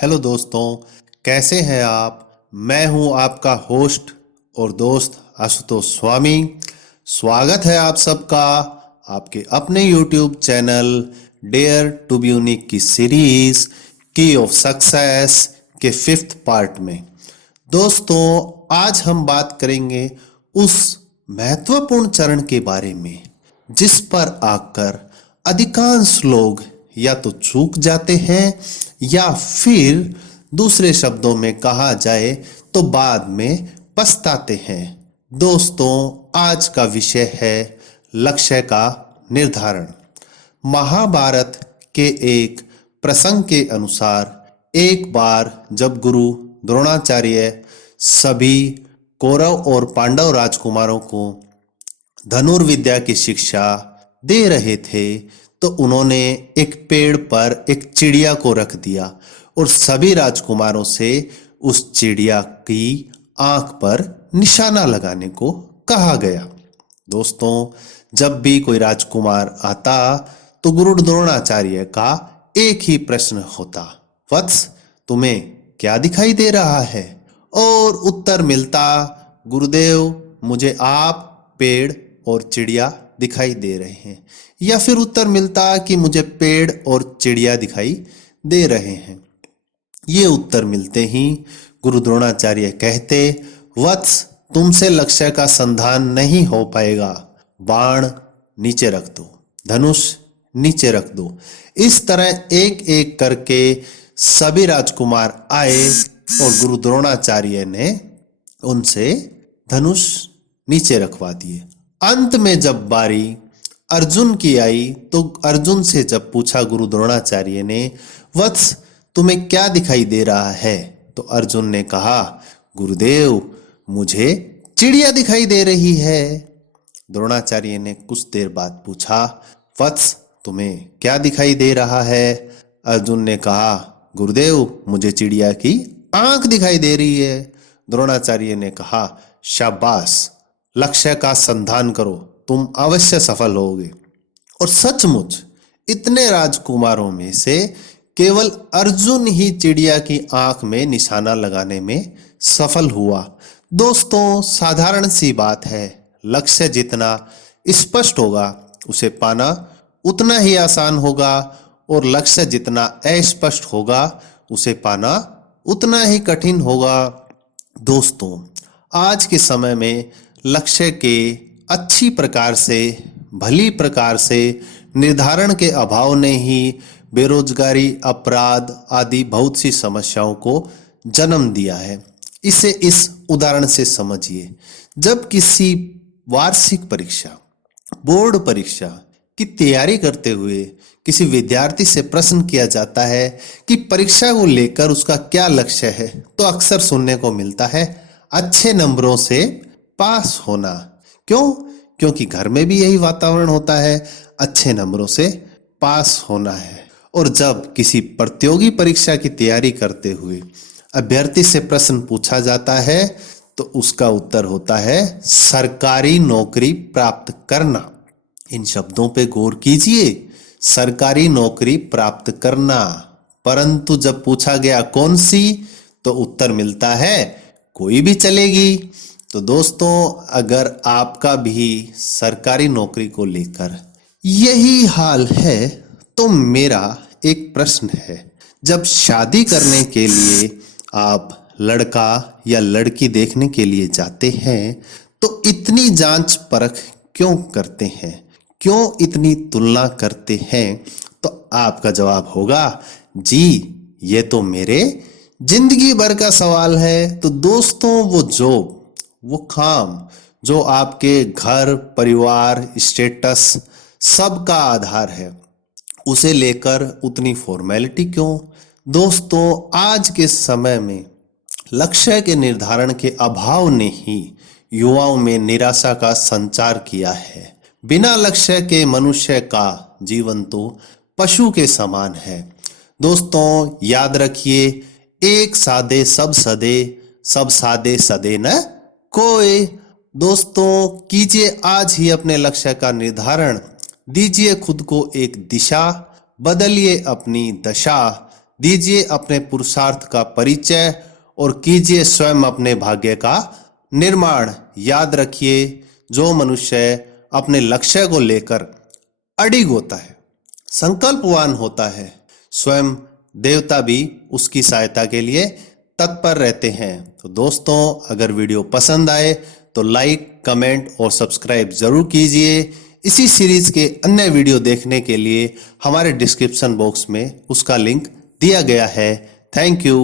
Hello दोस्तों, कैसे हैं आप। मैं हूं आपका होस्ट और दोस्त आशुतोष स्वामी। स्वागत है आप सबका आपके अपने YouTube channel dare to be unique की सीरीज की ऑफ सक्सेस के 5th पार्ट में। दोस्तों, आज हम बात करेंगे उस महत्वपूर्ण चरण के बारे में जिस पर आकर अधिकांश लोग या तो चूक जाते हैं या फिर दूसरे शब्दों में कहा जाए तो बाद में पछताते हैं। दोस्तों, आज का विषय है लक्ष्य का निर्धारण। महाभारत के एक प्रसंग के अनुसार एक बार जब गुरु द्रोणाचार्य सभी कौरव और पांडव राजकुमारों को धनुर्विद्या की शिक्षा दे रहे थे तो उन्होंने एक पेड़ पर एक चिड़िया को रख दिया और सभी राजकुमारों से उस चिड़िया की आंख पर निशाना लगाने को कहा गया। दोस्तों, जब भी कोई राजकुमार आता तो गुरु द्रोणाचार्य का एक ही प्रश्न होता, वत्स तुम्हें क्या दिखाई दे रहा है? और उत्तर मिलता, गुरुदेव मुझे आप, पेड़ और चिड़िया दिखाई दे रहे हैं। या फिर उत्तर मिलता कि मुझे पेड़ और चिड़िया दिखाई दे रहे हैं। ये उत्तर मिलते ही गुरु द्रोणाचार्य कहते, वत्स तुमसे लक्ष्य का संधान नहीं हो पाएगा। बाण नीचे रख दो, धनुष नीचे रख दो। इस तरह एक एक करके सभी राजकुमार आए और गुरु द्रोणाचार्य ने उनसे धनुष नीचे रखवा दिए। अंत में जब बारी अर्जुन की आई तो अर्जुन से जब पूछा गुरु द्रोणाचार्य ने, वत्स तुम्हें क्या दिखाई दे रहा है? तो अर्जुन ने कहा, गुरुदेव मुझे चिड़िया दिखाई दे रही है। द्रोणाचार्य ने कुछ देर बाद पूछा, वत्स तुम्हें क्या दिखाई दे रहा है? अर्जुन ने कहा, गुरुदेव मुझे चिड़िया की आंख दिखाई दे रही है। द्रोणाचार्य ने कहा, शाबाश, लक्ष्य का संधान करो, तुम अवश्य सफल होगे। और सचमुच इतने राजकुमारों में से केवल अर्जुन ही चिड़िया की आंख में निशाना लगाने में सफल हुआ। दोस्तों, साधारण सी बात है, लक्ष्य जितना स्पष्ट होगा उसे पाना उतना ही आसान होगा और लक्ष्य जितना अस्पष्ट होगा उसे पाना उतना ही कठिन होगा। दोस्तों, आज के समय में लक्ष्य के अच्छी प्रकार से, भली प्रकार से निर्धारण के अभाव ने ही बेरोजगारी, अपराध आदि बहुत सी समस्याओं को जन्म दिया है। इसे इस उदाहरण से समझिए। जब किसी वार्षिक परीक्षा, बोर्ड परीक्षा की तैयारी करते हुए किसी विद्यार्थी से प्रश्न किया जाता है कि परीक्षा को लेकर उसका क्या लक्ष्य है, तो अक्सर सुनने को मिलता है अच्छे नंबरों से पास होना। क्यों? क्योंकि घर में भी यही वातावरण होता है, अच्छे नंबरों से पास होना है। और जब किसी प्रतियोगी परीक्षा की तैयारी करते हुए अभ्यर्थी से प्रश्न पूछा जाता है तो उसका उत्तर होता है सरकारी नौकरी प्राप्त करना। इन शब्दों पे गौर कीजिए, सरकारी नौकरी प्राप्त करना। परंतु जब पूछा गया कौन सी, तो उत्तर मिलता है कोई भी चलेगी। तो दोस्तों, अगर आपका भी सरकारी नौकरी को लेकर यही हाल है तो मेरा एक प्रश्न है, जब शादी करने के लिए आप लड़का या लड़की देखने के लिए जाते हैं तो इतनी जांच परख क्यों करते हैं? क्यों इतनी तुलना करते हैं? तो आपका जवाब होगा, जी ये तो मेरे जिंदगी भर का सवाल है। तो दोस्तों, वो जॉब, वो काम जो आपके घर, परिवार, स्टेटस सबका आधार है, उसे लेकर उतनी फॉर्मेलिटी क्यों? दोस्तों, आज के समय में लक्ष्य के निर्धारण के अभाव ने ही युवाओं में निराशा का संचार किया है। बिना लक्ष्य के मनुष्य का जीवन तो पशु के समान है। दोस्तों, याद रखिए, एक सादे सब सदे, सब सादे सदे न कोई। दोस्तों, कीजिए आज ही अपने लक्ष्य का निर्धारण, दीजिए खुद को एक दिशा, बदलिए अपनी दशा, दीजिए अपने पुरुषार्थ का परिचय और कीजिए स्वयं अपने भाग्य का निर्माण। याद रखिए, जो मनुष्य अपने लक्ष्य को लेकर अडिग होता है, संकल्पवान होता है, स्वयं देवता भी उसकी सहायता के लिए तत्पर रहते हैं। तो दोस्तों, अगर वीडियो पसंद आए तो लाइक, कमेंट और सब्सक्राइब जरूर कीजिए। इसी सीरीज के अन्य वीडियो देखने के लिए हमारे डिस्क्रिप्शन बॉक्स में उसका लिंक दिया गया है। Thank you.